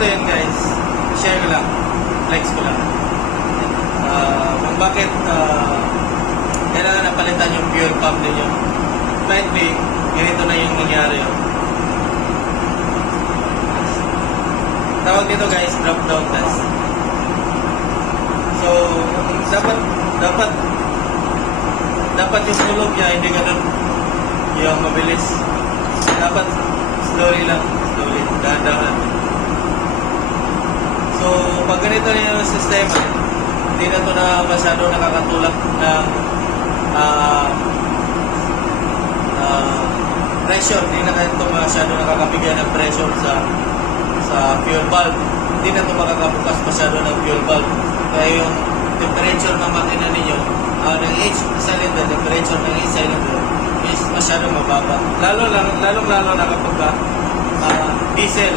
ganito yun guys, share ko lang, flex ko lang. Kung bakit kailangan napalitan yung fuel pump ninyo. Might be, ganito na yung nangyari yun. Tawag dito guys, drop down test. So, dapat yung tulog niya hindi ganun yung mabilis. Dapat slowly lang, dahan-dahan. So, pag ganito na yung sistema, hindi na ito na masyado nakakatulak ng pressure. Hindi na ito masyado nakakabigyan ng pressure sa fuel valve. Hindi na ito makakabukas masyado ng fuel valve. Kaya yung temperature ng makina ninyo, ng each cylinder, temperature ng each cylinder is masyado mababa. Lalong-lalo na kapag diesel.